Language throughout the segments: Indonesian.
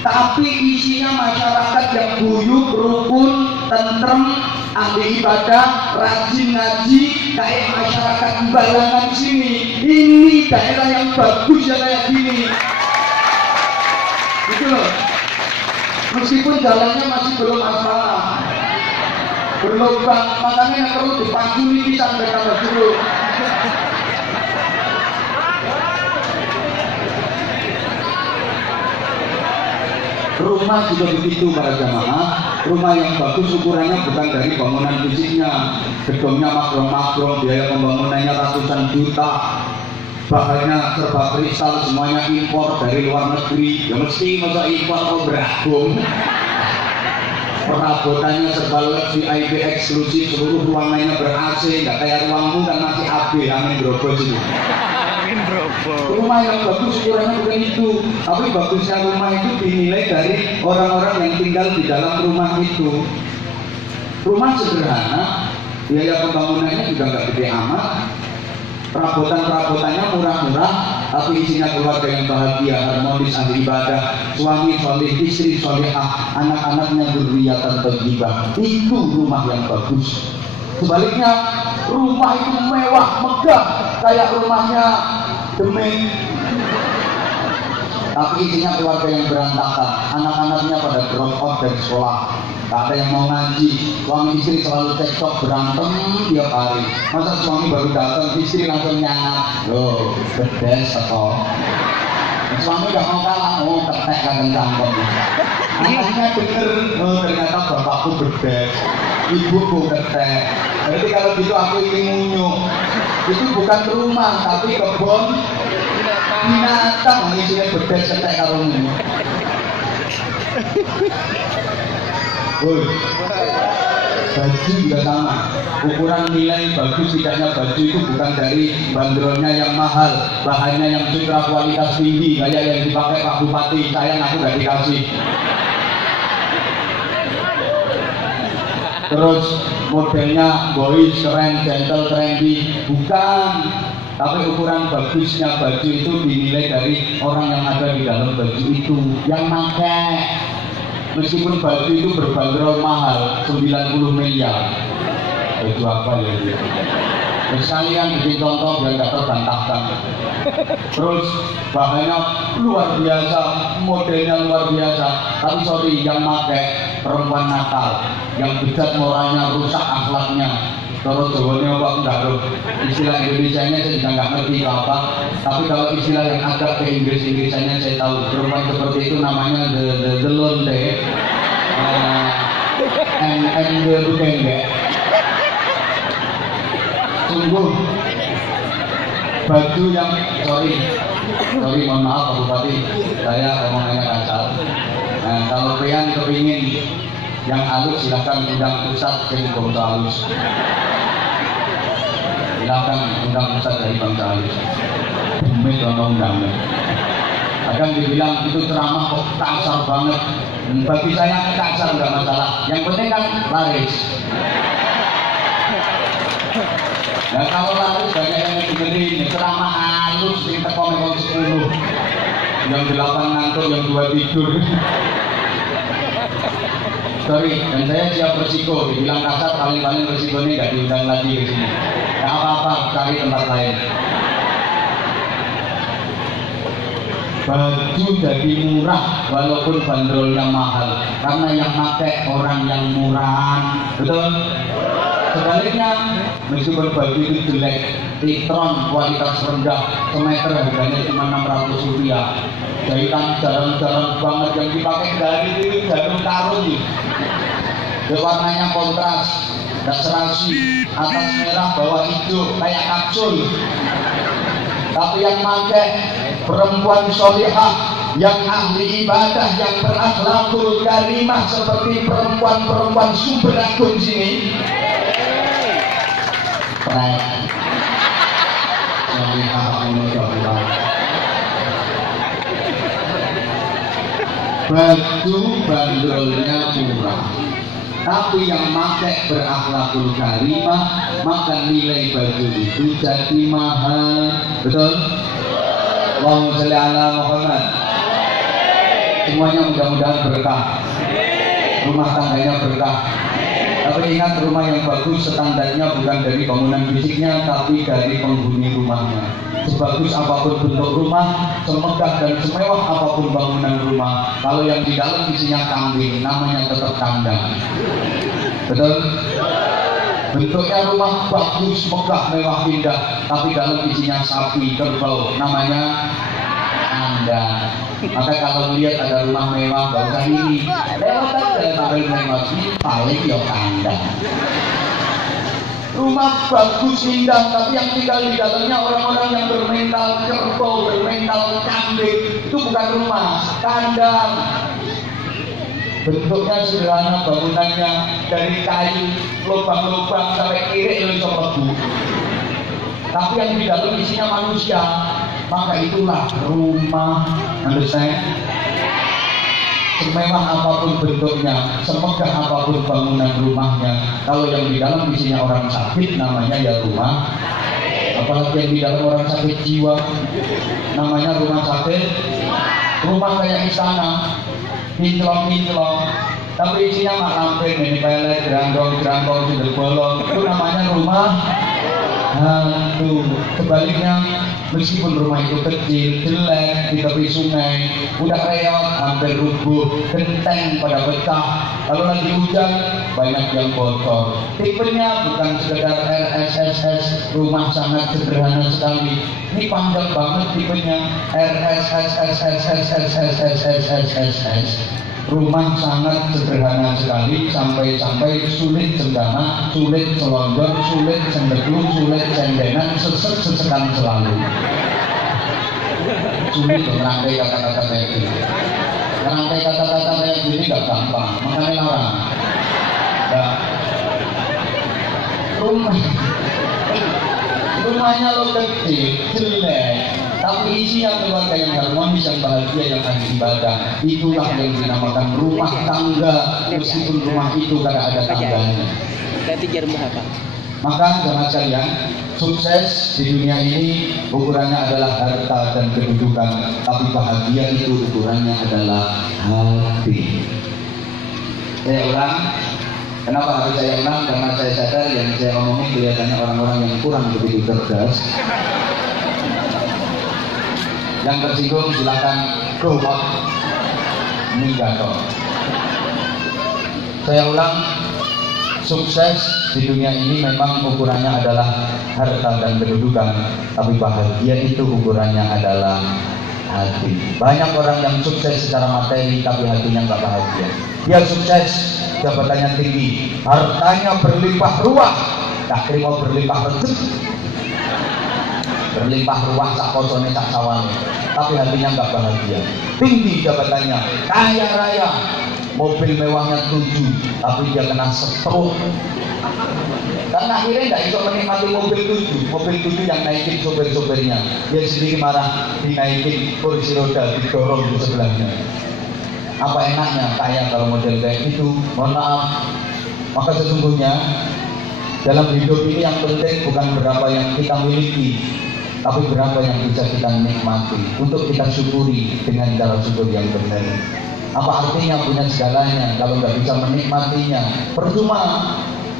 tapi isinya masyarakat yang guyup, rukun, tentrem, ahli ibadah, rajin ngaji, kayak masyarakat Balangan sini. Ini daerah yang bagus ya kayak gini. Gitu loh. Meskipun jalannya masih belum asfal, berlubang, makanya perlu dipantuli pisang mereka dulu. Rumah juga begitu para jamaah. Rumah yang bagus ukurannya bukan dari bangunan fisiknya, gedungnya makro-makro, biaya pembangunannya ratusan juta, bahannya serba kristal, semuanya impor dari luar negeri. Ya mesti masa impor kok beragum. Perabotannya serba VIP eksklusif, seluruh ruangannya ber-AC, nggak kayak ruangmu kan masih AB, angin berobos itu. Rumah yang bagus ukurannya bukan itu, tapi bagusnya rumah itu dinilai dari orang-orang yang tinggal di dalam rumah itu. Rumah sederhana, biaya pembangunannya juga nggak gede amat, perabotan-perabotannya murah-murah, tapi isinya keluarga yang bahagia, harmonis, ahli ibadah, suami soleh, istri solehah, anak-anaknya dzurriyyatan thayyibah. Itu rumah yang bagus. Sebaliknya, rumah itu mewah, megah, kayak rumahnya Demeng, tapi isinya keluarga yang berantakan, anak-anaknya pada drop out dari sekolah, tak ada yang mau ngaji, suami istri selalu cekcok berantem tiap hari. Masa suami baru datang, istri langsung nyangat, loh, bedes atau suami gak mau kalah, oh ketek kagak cangkok. Anaknya denger, oh ternyata bapakku bedes, ibuku ketek. Jadi kalau gitu aku ingin ngunyuk. Itu bukan rumah, tapi kebun binatang. Isinya bedes ketek karo ngunyuk. Woi, baju juga sama. Ukuran nilai bagus tidaknya baju itu bukan dari bandrolnya yang mahal, bahannya yang sutra kualitas tinggi, kayak yang dipakai Pak Bupati. Sayang aku gak dikasih. Terus modelnya boys, keren, gentle, trendy, bukan. Tapi ukuran bagusnya baju itu dinilai dari orang yang ada di dalam baju itu, yang pakai. Meskipun baju itu berbandrol mahal 90 miliar. Baju apa ya dia? Sekalian bikin contoh biar gak terbantahkan. Terus bahannya luar biasa, modelnya luar biasa. Tapi sorry, yang pakai perempuan nakal, yang bejat moralnya, rusak akhlaknya. Terus jawabannya apa enggak loh. Istilah Indonesianya saya juga nggak ngerti apa. Tapi kalau istilah yang agak ke Inggrisanya saya tahu. Perempuan seperti itu namanya the londe, and the bukenge. Sungguh baju yang sorry mohon maaf Pak Bupati, saya omongannya kasar. Nah, kalau kalian kepingin yang halus silahkan undang pusat dari bangsa halus. Silahkan undang pusat dari bangsa halus. Bumi undang-undangnya. Akan dibilang itu ceramah kok kasar banget. Bagi saya kasar nggak masalah. Yang penting kan laris. Nah kalau laris banyak yang dengerin, ceramah halus yang tekon 10, yang 8 ngantuk, yang 2 tidur. Sorry, dan saya siap resiko. Dibilang kasar, paling-paling resikonya nggak diundang lagi ke sini. Nggak apa-apa, cari tempat lain. Baju jadi murah walaupun bandrolnya mahal, karena yang pakai orang yang murah, betul? Sebaliknya, meskipun baju itu jelek, ikron kualitas rendah, semeter harganya cuma 600 rupiah. Jahitan jarang-jarang banget yang dipakai dari itu jarum karung. Warnanya kontras, gak serasi, atas merah, bawah hijau, kayak kapsul. Tapi yang pakai perempuan solihah, yang ahli ibadah, yang berakhlakul karimah seperti perempuan-perempuan Sumberakun sini. Baju bandrolnya murah, tapi yang pakai berakhlakul karimah, maka nilai baju itu jadi mahal. Betul? Allahumma sholli ala Muhammad. Semuanya mudah-mudahan berkah. Rumah tangganya berkah. Tapi ingat, rumah yang bagus standarnya bukan dari bangunan fisiknya, tapi dari penghuni rumahnya. Sebagus apapun bentuk rumah, semegah dan semewah apapun bangunan rumah, kalau yang di dalam isinya kambing, namanya tetap kandang. Betul? Bentuknya rumah bagus, megah, mewah, indah, tapi dalam isinya sapi, kerbau, namanya kandang. Maka kalau lihat ada rumah mewah, gak usah ini, lewat aja sambil mewah, paling ya kandang. Rumah bagus, indah, tapi yang tinggal di dalamnya orang-orang yang bermental kerbau, bermental kambing, itu bukan rumah, kandang. Bentuknya sederhana, bangunannya dari kayu, lubang-lubang sampai kiri itu lebu. Tapi yang di dalam isinya manusia, maka itulah rumah. Understand? Semewah apapun bentuknya, semegah apapun bangunan rumahnya, kalau yang di dalam isinya orang sakit, namanya ya rumah. Apalagi yang di dalam orang sakit jiwa, namanya rumah sakit. Rumah kayak istana, kinclong-kinclong, tapi isinya mak lampir, ini pelet, gerangkong, sudah bolong, itu namanya rumah hantu. Sebaliknya, meskipun rumah itu kecil, jelek, di tepi sungai, udah reot, hampir rubuh, genteng pada pecah, kalau lagi hujan, banyak yang bocor. Tipenya bukan sekedar RSSS, rumah sangat sederhana sekali. Ini panjang banget tipenya, RSSSSSSSSSSSSS. Rumah sangat sederhana sekali, sampai-sampai sulit cendana, sulit selonjor, sulit cendeklu, sulit cendenan, sesekan selalu. Sulit merangkai kata-kata kayak gini. Merangkai kata-kata kayak gini gak gampang, makanya larang. Nah, rumahnya lo kecil, jelek, tapi isinya keluarga yang harmonis, yang bahagia, yang ahli ibadah. Itulah yang dinamakan rumah tangga, meskipun rumah itu kadang ada tangganya. Maka jemaah sekalian, sukses di dunia ini ukurannya adalah harta dan kedudukan, tapi bahagia itu ukurannya adalah hati. Saya ulang. Kenapa harus saya ulang? Karena saya sadar yang saya omongin kelihatannya orang-orang yang kurang begitu cerdas. Yang tersinggung silakan go out, minggato. Saya ulang, sukses di dunia ini memang ukurannya adalah harta dan kedudukan, tapi bahagia itu ukurannya adalah hati. Banyak orang yang sukses secara materi tapi hatinya nggak bahagia. Dia sukses, jabatannya tinggi, hartanya berlimpah ruah, tak terima berlimpah rezeki, berlimpah ruah sak kosone sak sawane, tapi hatinya nggak bahagia. Tinggi jabatannya, kaya raya, mobil mewahnya 7, tapi dia kena stroke. Karena akhirnya nggak bisa menikmati mobil 7 yang naikin sopir-sopirnya, dia sendiri marah dinaikin kursi roda, didorong di sebelahnya. Apa enaknya kaya kalau model kayak gitu? Mohon maaf. Maka sesungguhnya dalam hidup ini yang penting bukan berapa yang kita miliki, tapi berapa yang bisa kita nikmati, untuk kita syukuri dengan cara syukur yang benar. Apa artinya punya segalanya kalau nggak bisa menikmatinya? Percuma.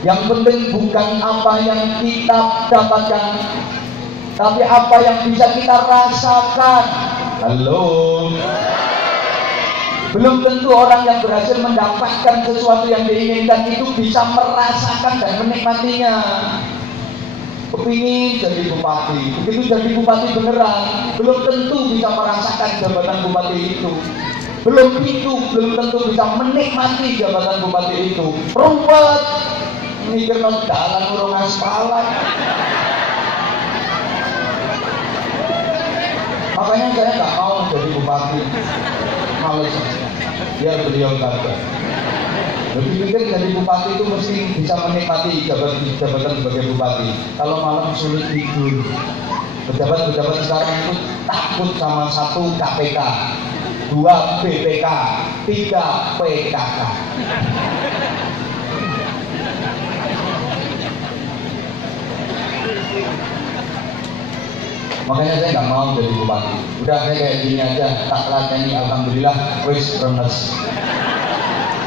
Yang penting bukan apa yang kita dapatkan, tapi apa yang bisa kita rasakan. Halo. Belum tentu orang yang berhasil mendapatkan sesuatu yang diinginkan itu bisa merasakan dan menikmatinya. Kepingin jadi bupati, begitu jadi bupati beneran, belum tentu bisa merasakan jabatan bupati itu. Belum tentu bisa menikmati jabatan bupati itu. Ruwet, mikir jalan urung aspalan. Makanya saya nggak mau jadi bupati. Males, biar beliau kata. Berpikir jadi bupati itu mesti bisa menikmati jabatan sebagai bupati. Kalau malam sulit tidur. Pejabat-pejabat sekarang itu takut sama 1 KPK, 2 BPK, 3 PKK. Makanya saya nggak mau jadi bupati. Udah saya kayak gini aja, tak latih, alhamdulillah, wis remes.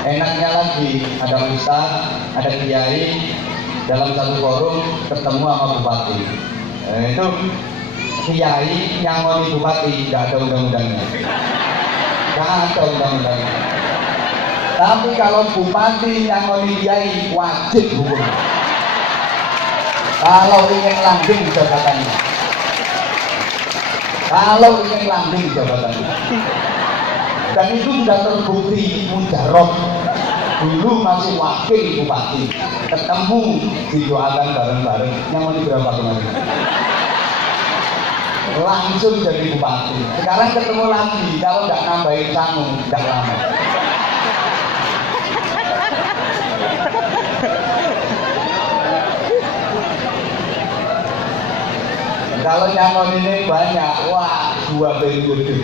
Enaknya lagi ada ustaz, ada kiai dalam satu forum ketemu sama bupati. Itu kiai nyangoni bupati, nggak ada undang-undangnya. Nggak ada undang-undangnya. Tapi kalau bupati nyangoni kiai wajib hukum. Kalau ingin langgeng jabatannya. Kalau ingin langgeng jabatannya. Dan itu sudah terbukti mujarab. Dulu masih wakil bupati, ketemu didoakan bareng-bareng. Nyangoni berapa kemarin? Langsung jadi bupati. Sekarang ketemu lagi, kalau nggak nambahin sangu, nggak lama. Kalau nyangon ini banyak, wah 2 periode.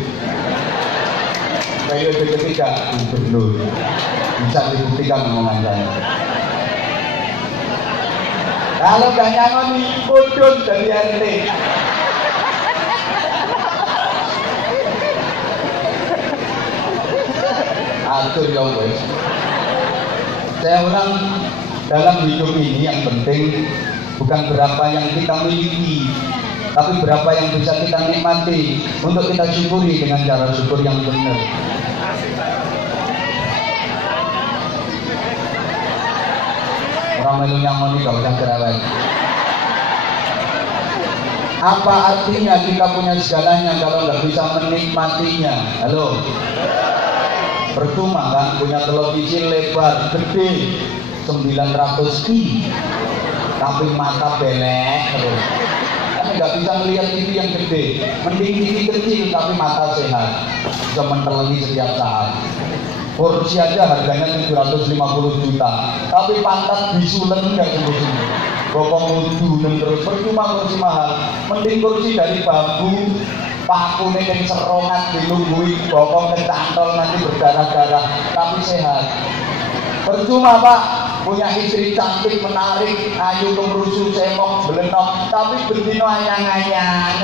Periode ketiga gubernur, bisa dibuktikan omongan saya. Kalau nggak nyangoni, udun dari RT. Atur ya wes. Saya ulang, dalam hidup ini yang penting bukan berapa yang kita miliki, tapi berapa yang bisa kita nikmati untuk kita syukuri dengan cara syukur yang benar. Orang melu nyangoni gak usah cerewet. Apa artinya kita punya segalanya kalau nggak bisa menikmatinya? Halo? Percuma kan punya televisi lebar gede 900 i, tapi mata belek terus. Kami nggak bisa melihat TV yang gede, mending TV kecil tapi mata sehat, bisa menteleni setiap saat. Kursi aja harganya 750 juta, tapi pantat bisulen nggak sembuh-sembuh. Bokong mudu dan terus percuma kursi mahal, mending kursi dari bambu, paku yang serongan dilunggui, bokong kecantol nanti berdarah-darah, tapi sehat. Percuma Pak, punya istri cantik, menarik, ayu, kemerusu, semok, belenok, tapi berdino anyang-anyang.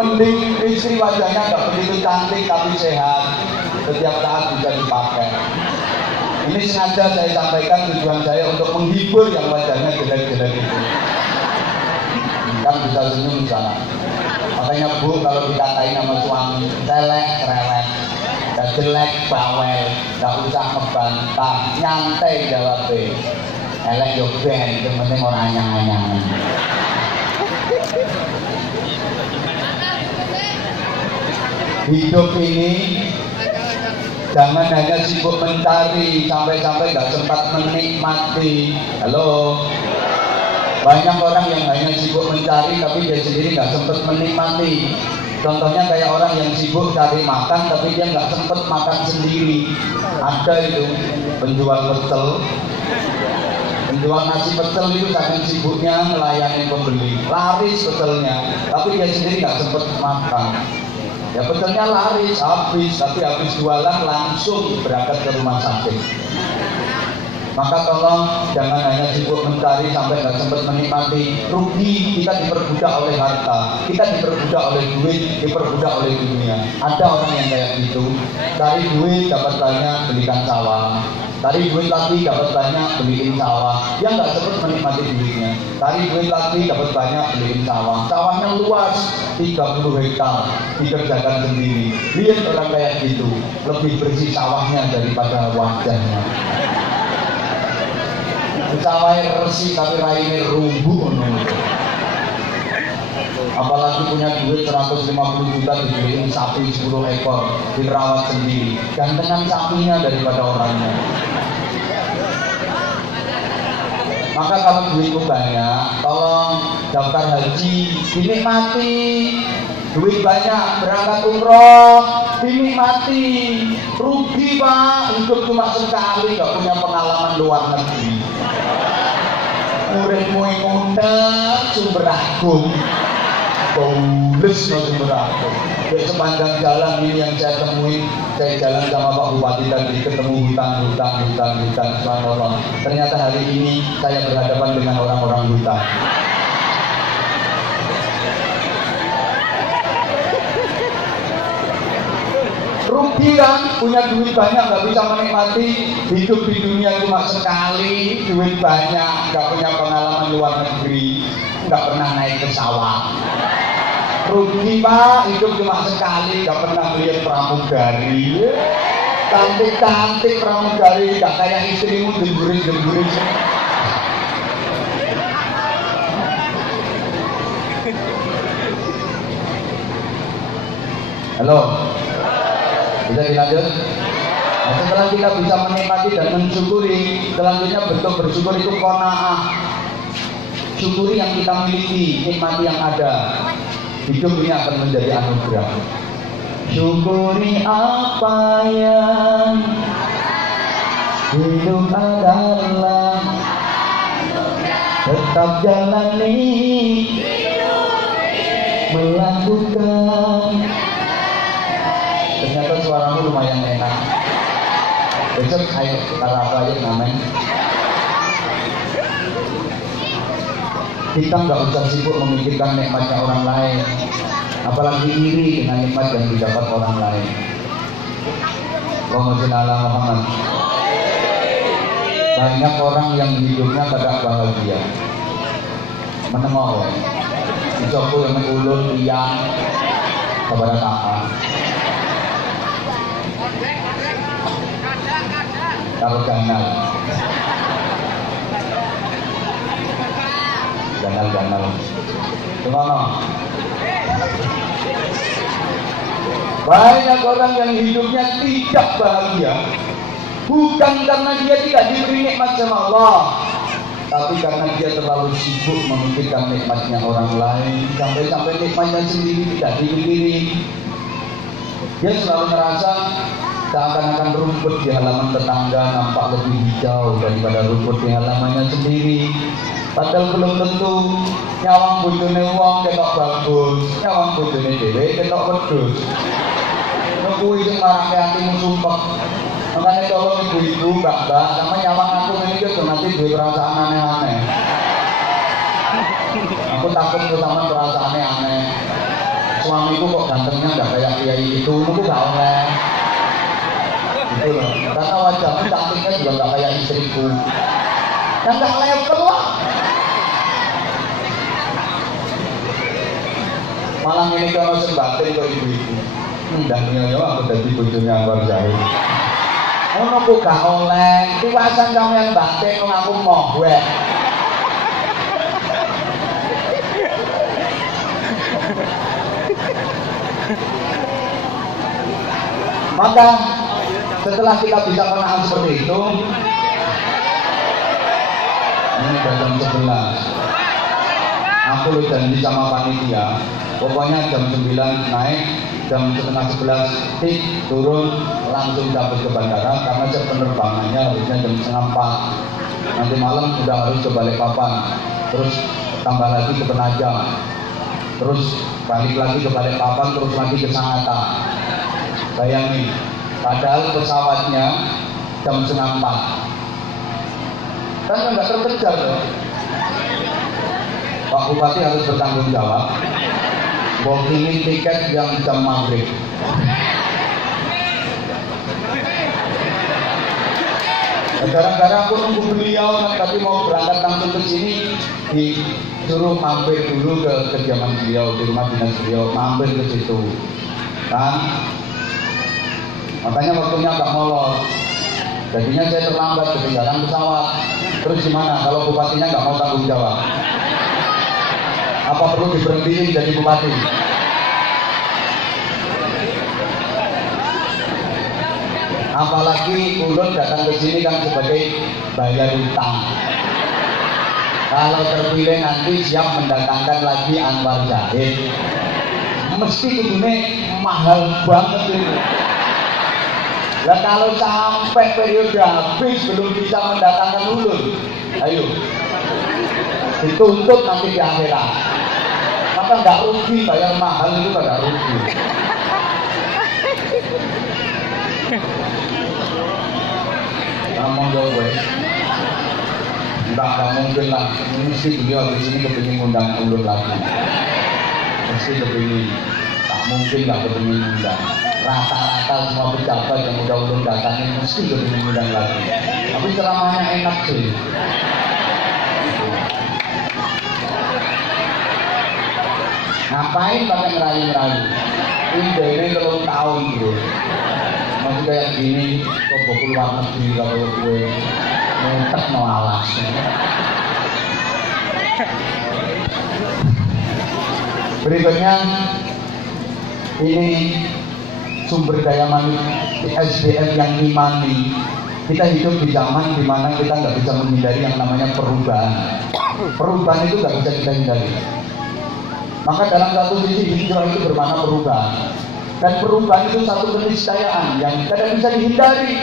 Mending istri wajahnya nggak begitu cantik tapi sehat, setiap saat bisa dipakai. Ini sengaja saya sampaikan, tujuan saya untuk menghibur yang wajahnya jelek-jelek itu. Kan bisa senyum sana. Makanya Bu, kalau dikatain sama suami celek, cerewet, gak jelek, bawel, gak usah ngebantah, nyantai jawabnya. Elek yo ben, yang penting orang anyang-anyang. Hidup ini jangan hanya sibuk mencari sampai-sampai gak sempat menikmati. Halo? Banyak orang yang hanya sibuk mencari tapi dia sendiri gak sempat menikmati. Contohnya kayak orang yang sibuk cari makan tapi dia gak sempat makan sendiri. Ada itu penjual pecel, penjual nasi pecel itu saking sibuknya melayani pembeli, laris pecelnya, tapi dia sendiri gak sempat makan. Ya pecelnya laris, habis, tapi habis jualan langsung berangkat ke rumah sakit. Maka tolong jangan hanya sibuk mencari sampai nggak sempat menikmati. Rugi, kita diperbudak oleh harta, kita diperbudak oleh duit, diperbudak oleh dunia. Ada orang yang kayak gitu, cari duit dapat banyak, belikan sawah. Cari duit lagi dapat banyak, beliin sawah. Dia nggak sempat menikmati duitnya. Cari duit lagi dapat banyak, beliin sawah. Sawahnya luas, 30 hektar, dikerjakan sendiri. Lihat orang kayak gitu, lebih bersih sawahnya daripada wajahnya. Sawahnya resik tapi raine rumbuh. Apalagi punya duit 150 juta dibeliin sapi 10 ekor, dirawat sendiri. Gantengan sapinya daripada orangnya. Maka kalau duitku banyak, tolong daftar haji dinikmati. Duit banyak, berangkat umroh dinikmati. Rugi Pak, hidup cuma sekali, gak punya pengalaman luar negeri. Muridmu yang ngundang sumber agung, baules no Jemberana. Di sepanjang jalan ini yang saya temui, saya jalan sama Pak Bupati tadi, ketemu hutan. Subhanallah. Ternyata hari ini saya berhadapan dengan orang-orang hutan. Rugi kan, punya duit banyak nggak bisa menikmati hidup di dunia cuma sekali, duit banyak, nggak punya pengalaman luar negeri, nggak pernah naik pesawat. Rugi Pak, hidup cuma sekali, nggak pernah lihat pramugari, cantik pramugari, nggak kayak istrimu jemburin. Halo. Bisa dilanjut? Nah, setelah kita bisa menikmati dan mensyukuri, selanjutnya bentuk bersyukur itu qanaah. Syukuri yang kita miliki, nikmati yang ada. Hidup ini akan menjadi anugerah. Syukuri apa yang hidup adalah, tetap jalani, melakukan. Ternyata suaramu lumayan enak. Besok ayo kita apa aja namanya. Kita nggak usah sibuk memikirkan nikmatnya orang lain, apalagi iri dengan nikmat yang didapat orang lain. Allahumma sholli ala Muhammad. Banyak orang yang hidupnya tidak bahagia, menengok, dicoba yang ulun tiang kepada kakak. Kalau ganal gimana? Banyak orang yang hidupnya tidak bahagia, bukan karena dia tidak diberi nikmat sama Allah, tapi karena dia terlalu sibuk memikirkan nikmatnya orang lain, sampai nikmatnya sendiri tidak dipikiri. Dia selalu merasa seakan-akan rumput di halaman tetangga nampak lebih hijau daripada rumput di halamannya sendiri. Padahal belum tentu nyawang bojone wong ketok bagus, nyawang bojone dhewe ketok wedhus. Kuwi sing marake atimu sumpek. Makanya tolong ibu-ibu, mbak-mbak, sama nyawang aku ini juga nanti duwe perasaan aneh-aneh. Aku takut tuh sama perasaan aneh. Suamiku kok gantengnya nggak kayak kiai itu, aku gak oleh. Gitu loh. Karena wajahku cantiknya juga nggak kayak istriku. Yang nggak level lah. Malah ini kalau sembatin kok ibu-ibu. Dan nyoyo aku jadi bojone Anwar Zahid. Ono ku gak oleh, tiwasan kamu yang batin aku mau gue. Maka setelah kita bisa menahan seperti itu, ini jam 11. Aku udah janji sama panitia, pokoknya jam 9 naik, jam setengah 11 tik turun langsung dapat ke bandara karena jam penerbangannya harusnya jam setengah 4. Nanti malam sudah harus ke Balikpapan, terus tambah lagi ke Penajam, terus balik lagi ke Balikpapan, terus lagi ke Sangatta. Bayangin, padahal pesawatnya jam setengah 4. Kan nggak terkejar loh. Pak Bupati harus bertanggung jawab. Bookingin tiket yang jam maghrib. Gara-gara aku nunggu beliau, tapi mau berangkat langsung ke sini, disuruh mampir dulu ke kediaman beliau, di rumah dinas beliau, mampir ke situ. Kan? Makanya waktunya agak molor. Jadinya saya terlambat ketinggalan pesawat. Terus gimana kalau bupatinya nggak mau tanggung jawab? Apa perlu diberhentiin jadi bupati? Apalagi ulun datang ke sini kan sebagai bayar utang. Kalau terpilih nanti siap mendatangkan lagi Anwar Zahid. Mesti kudune mahal banget itu. Nah kalau sampai periode habis belum bisa mendatangkan ulun, ayo dituntut nanti di akhirat. Maka nggak rugi bayar mahal itu nggak rugi. Ngomong jauh gue. Nggak mungkin lah. Mesti beliau di sini kepingin ngundang ulur lagi. Mesti kepingin. Tak mungkin nggak kepingin ngundang. Rata-rata semua pejabat yang udah ulun datangin mesti kepingin ngundang lagi. Tapi ceramahnya enak sih. Ngapain pakai ngerayu-ngerayu? Ini 3 tahun bro. Masih kayak gini, kok keluar negeri kalau gue mutek no alas. Berikutnya ini sumber daya manusia SDM yang imani. Kita hidup di zaman dimana kita nggak bisa menghindari yang namanya perubahan. Perubahan itu nggak bisa kita hindari. Maka dalam satu sisi hijrah itu bermakna perubahan. Dan perubahan itu satu keniscayaan yang tidak bisa dihindari.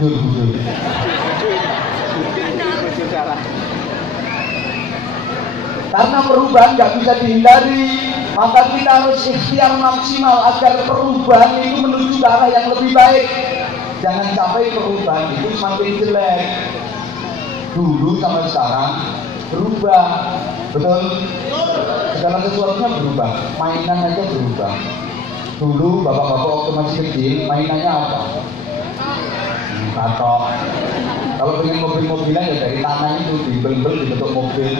Bujur. Karena perubahan nggak bisa dihindari, maka kita harus ikhtiar maksimal agar perubahan itu menuju ke arah yang lebih baik. Jangan sampai perubahan itu semakin jelek. Dulu sama sekarang berubah, betul? Segala sesuatunya berubah, mainan aja berubah. Dulu bapak-bapak waktu masih kecil, mainannya apa? Katok. Kalau pengen mobil-mobilan ya dari tanah itu dibel-bel dibentuk mobil,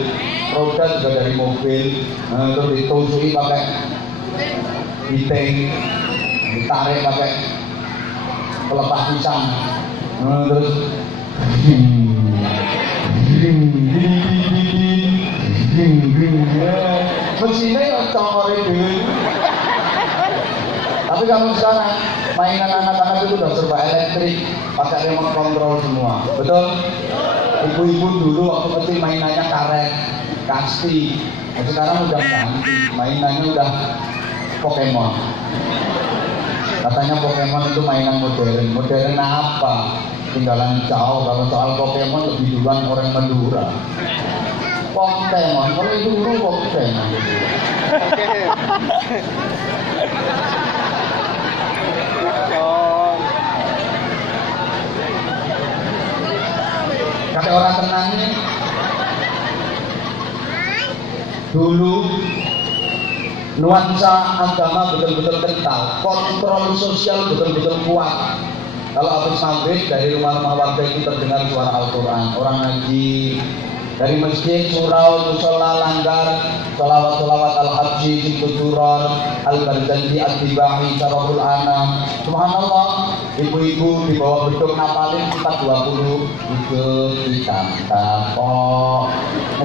roda juga dari mobil, terus ditusui pakai biting, ditarik pakai pelepah pisang, terus mesinnya ya congore dulu. Tapi kamu sekarang mainan anak-anak itu udah serba elektrik, pakai remote control semua, betul? Ibu-ibu dulu waktu kecil mainannya karet, kasti. Sekarang udah ganti, mainannya udah Pokemon. Katanya Pokemon itu mainan modern. Modern apa? Tinggalan jauh. Kalau soal Pokemon lebih duluan orang Madura. Pokemon, kalau itu dulu Pokemon. Kata orang tenang ini, dulu nuansa agama betul-betul kental, kontrol sosial betul-betul kuat. Kalau habis maghrib dari rumah-rumah warga itu terdengar suara Al-Quran, orang ngaji. Dari masjid, surau, musola, langgar, salawat-salawat al-habji, siktujuron, al-barzanji, al-dibahi, syarahul anam. Subhanallah, ibu-ibu di bawah beduk napalin kita 20. Ikut kita tapok.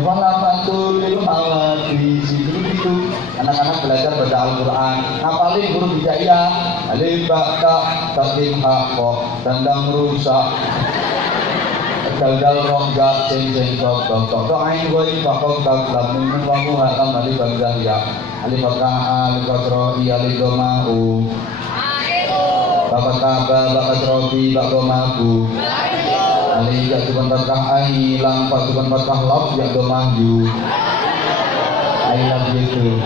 Apa tuh, itu malah di situ itu. Anak-anak belajar baca Al-Quran. Napalin huruf hijaiyah, alif, ba'ta, takim, haqqa, dandang rusak. Dal rongga ceng tok ain goi bakal tak minum kamu hatam ali bangsa ya ali bakah ali kasroi ali domau bapak kaba bapak trofi bapak mabu ali jak tuban bakah ai lang pak tuban bakah lop jak domaju ai lang gitu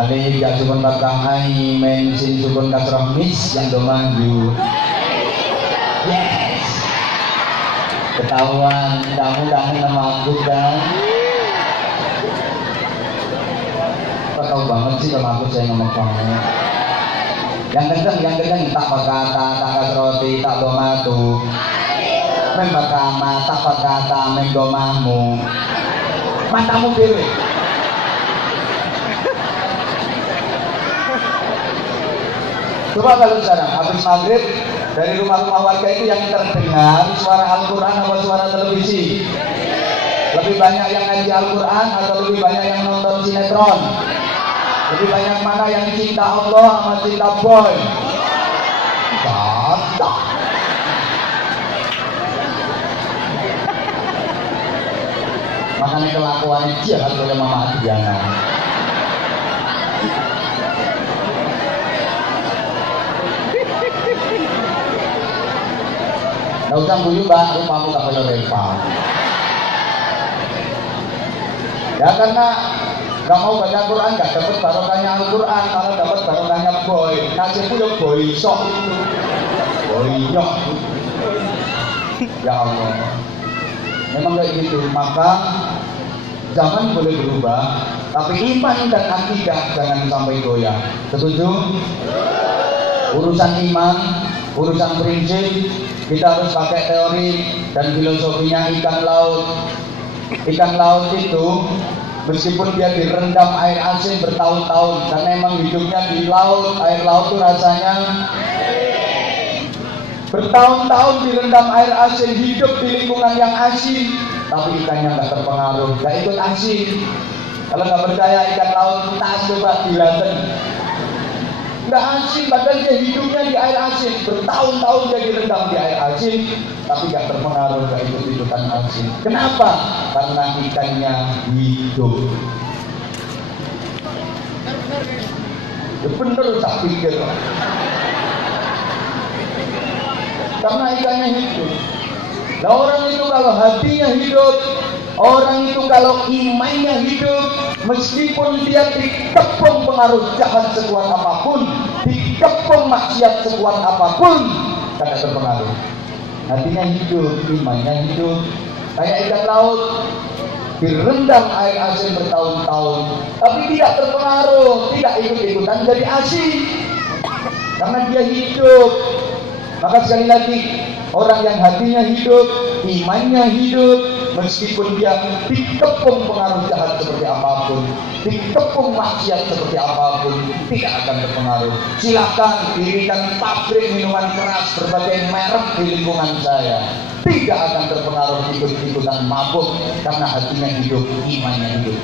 ali jak tuban bakah ai mensin tuban kasrah mis yang domaju. Yes, ketahuan kamu kangen sama aku kan? Kok tahu banget sih sama aku saya ngomong kamu. Yang kenceng tak pakata, tak kasroti, tak domatu. Membakama, tak pakata, mengdomamu. Matamu dewe. Coba kalau sekarang habis maghrib dari rumah-rumah warga itu yang terdengar suara Al-Quran atau suara televisi? Lebih banyak yang ngaji Al-Quran atau lebih banyak yang nonton sinetron? Lebih banyak mana yang cinta Allah sama cinta boy? Cocok. Makanya kelakuannya jahat oleh Mama Adriana. Nggak usah guyu Mbak, rupamu gak kayak Reva. Ya karena gak mau baca Quran, gak dapat barokahnya Al-Quran, kalau dapat barokahnya boy. Nasibku ya boy sok itu, boy nyok. Ya Allah, memang kayak gitu. Maka zaman boleh berubah, tapi iman dan akidah jangan sampai goyah. Setuju? Urusan iman, urusan prinsip, kita harus pakai teori dan filosofinya ikan laut. Ikan laut itu meskipun dia direndam air asin bertahun-tahun, karena memang hidupnya di laut, air laut itu rasanya bertahun-tahun direndam air asin, hidup di lingkungan yang asin, tapi ikannya nggak terpengaruh, nggak ikut asin. Kalau nggak percaya ikan laut, tas coba dilaten, nggak asin, padahal dia hidupnya di air asin, bertahun-tahun dia direndam di air asin, tapi nggak terpengaruh, nggak ikut-ikutan asin. Kenapa? Karena ikannya hidup. Bener tak pikir. Karena ikannya hidup. Nah orang itu kalau hatinya hidup, orang itu kalau imannya hidup, meskipun dia dikepung pengaruh jahat sekuat apapun, dikepung maksiat sekuat apapun, tidak terpengaruh. Hatinya hidup, imannya hidup. Kayak ikan laut direndam air asin bertahun-tahun, tapi tidak terpengaruh, tidak ikut-ikutan jadi asin, karena dia hidup. Maka sekali lagi, orang yang hatinya hidup, imannya hidup, meskipun dia dikepung pengaruh jahat seperti apapun, dikepung maksiat seperti apapun, tidak akan terpengaruh. Silakan dirikan pabrik minuman keras berbagai merek di lingkungan saya, tidak akan terpengaruh ikut-ikutan mabuk, karena hatinya hidup, imannya hidup.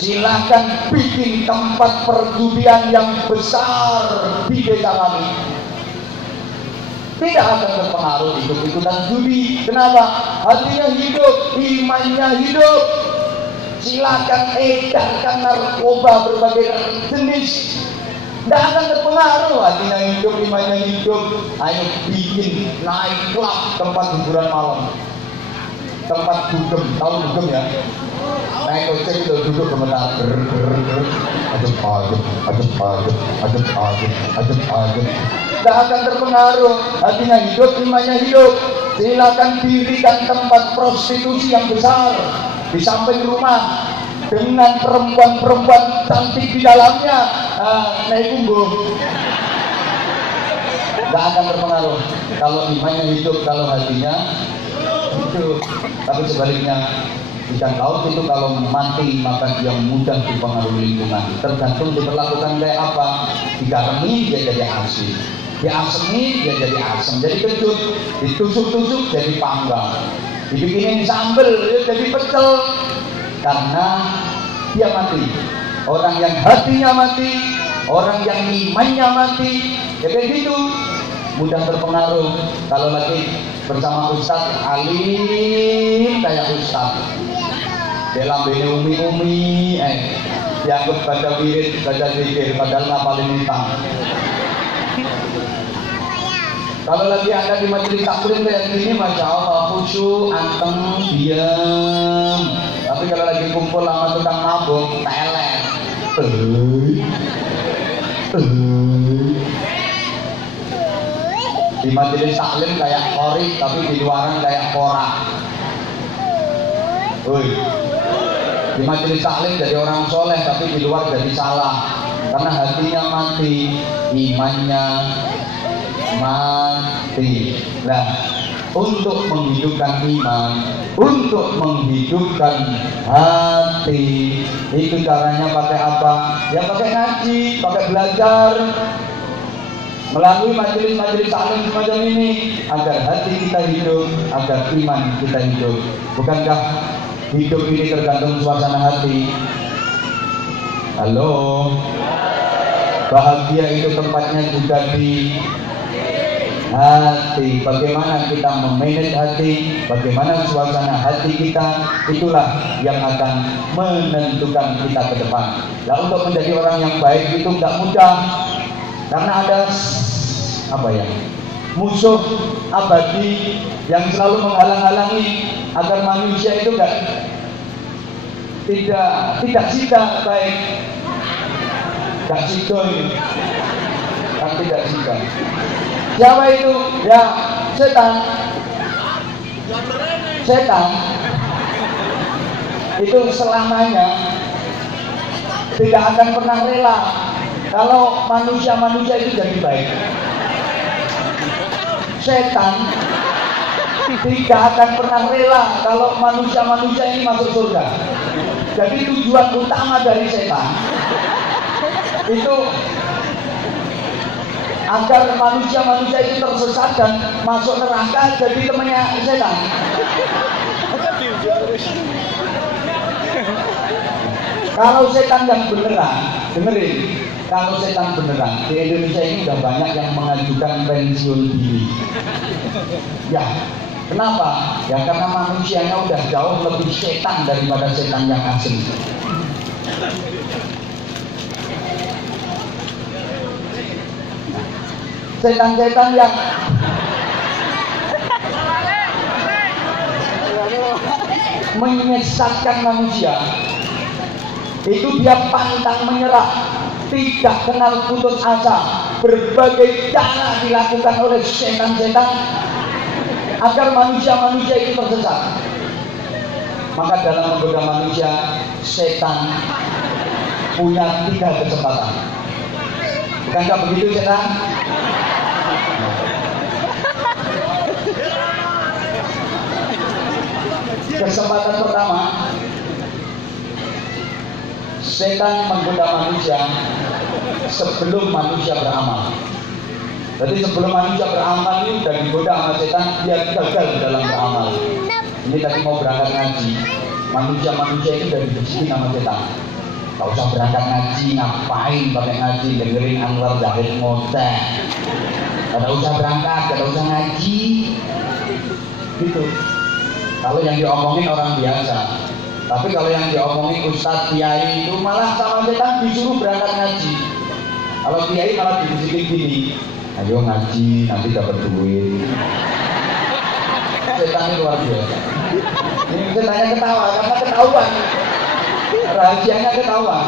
Silakan bikin tempat perjudian yang besar di desa kami, tidak akan terpengaruh ikut-ikutan judi. Kenapa? Hatinya hidup, imannya hidup. Silakan edarkan narkoba berbagai jenis, tidak akan terpengaruh. Hatinya hidup, imannya hidup. Ayo bikin naik klub, tempat hiburan malam, tempat dugem. Tahu dugem ya? Naik ojek itu duduk gemetar, adem. Tidak akan terpengaruh. Hatinya hidup, imannya hidup. Silakan dirikan tempat prostitusi yang besar di samping rumah dengan perempuan-perempuan cantik di dalamnya. Naik punggung. Tidak akan terpengaruh kalau imannya hidup, kalau hatinya hidup. Tapi sebaliknya, ikan laut itu kalau mati maka dia mudah dipengaruhi lingkungan. Tergantung diperlakukan kayak apa. Digaremi dia jadi asin, diasemi dia jadi asam, jadi kecut, ditusuk-tusuk jadi panggang, dibikinin sambel dia jadi pecel, karena dia mati. Orang yang hatinya mati, orang yang imannya mati, ya kayak gitu, mudah terpengaruh. Kalau lagi bersama ustaz alim kayak ustaz, dia lambene umi-umi, dianggap baca wirid, baca zikir, padahal ngapalin utang. Kalau lagi ada di majelis taklim kayak gini, masya Allah, khusyuk, anteng, diam. Tapi kalau lagi kumpul sama tukang mabuk, teler. Di majelis taklim kayak kori, tapi di luaran kayak korak. Di majelis taklim jadi orang soleh, tapi di luar jadi salah, karena hatinya mati, imannya mati. Nah, untuk menghidupkan iman, untuk menghidupkan hati, itu caranya pakai apa? Ya pakai ngaji, pakai belajar, melalui majelis-majelis taklim semacam ini, agar hati kita hidup, agar iman kita hidup. Bukankah hidup ini tergantung suasana hati? Halo, bahagia itu tempatnya juga di hati. Bagaimana kita memanage hati, bagaimana suasana hati kita, itulah yang akan menentukan kita ke depan. Nah, untuk menjadi orang yang baik itu nggak mudah, karena ada apa ya, musuh abadi yang selalu menghalang-halangi agar manusia itu tidak sida baik gak sido ini kan tidak sida. Siapa itu? Ya setan. Setan itu selamanya tidak akan pernah rela kalau manusia itu jadi baik. Setan tidak akan pernah rela kalau manusia ini masuk surga. Jadi tujuan utama dari setan itu agar manusia itu tersesat dan masuk neraka, jadi temannya setan. Kalau setan yang beneran, dengerin, kalau setan beneran di Indonesia ini udah banyak yang mengajukan pensiun dini. Ya, kenapa? Ya karena manusianya udah jauh lebih setan daripada setan yang asli. Setan-setan yang menyesatkan manusia itu dia pantang menyerah, tidak kenal putus asa. Berbagai cara dilakukan oleh setan-setan agar manusia itu tersesat. Maka dalam menggoda manusia, setan punya 3 kesempatan. Bukankah begitu setan? Kesempatan pertama, setan menggoda manusia sebelum manusia beramal. Jadi sebelum manusia beramal ini sudah digoda sama setan, dia gagal dalam beramal. Ini tadi mau berangkat ngaji, manusia ini sudah dibisikin sama setan. Gak usah berangkat ngaji, ngapain pakai ngaji, dengerin Anwar Zahid ngoceh. Gak usah berangkat, gak usah ngaji, gitu. Kalau yang diomongin orang biasa, tapi kalau yang diomongin ustadz, kiai itu malah sama setan disuruh berangkat ngaji. Kalau kiai malah dibisikin gini, ayo ngaji nanti dapat duit. Setannya luar biasa. Ini setannya ketawa karena ketahuan, rahasianya ketahuan.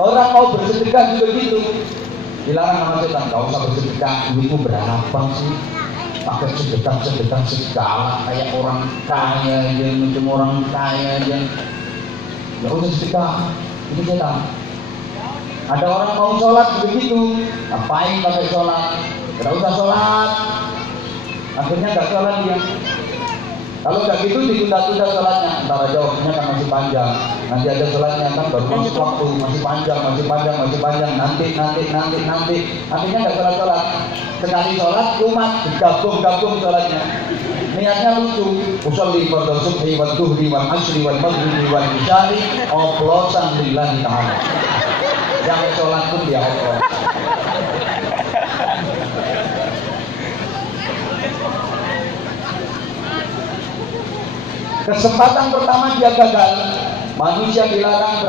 Orang mau bersedekah juga gitu, dilarang sama setan. Gak usah bersedekah, duitmu berapa sih? Pakai sedekah segala kayak orang kaya aja, macam orang kaya aja. Gak usah sedekah, itu setan. Ada orang mau sholat begitu, ngapain pakai sholat? Gak usah sholat, akhirnya gak sholat dia. Kalau gak gitu ditunda-tunda sholatnya, ntar aja waktunya kan masih panjang. Nanti ada sholatnya kan baru masuk waktu, masih panjang, nanti. Akhirnya gak sholat. Sekali sholat umat digabung sholatnya. Niatnya lucu, usolli fardhu subhi wal dhuhri wal asri wal maghribi wal isya'i oplosan lillahi ta'ala. Yang sholat pun dia oplos. Kesempatan pertama dia gagal, manusia dilarang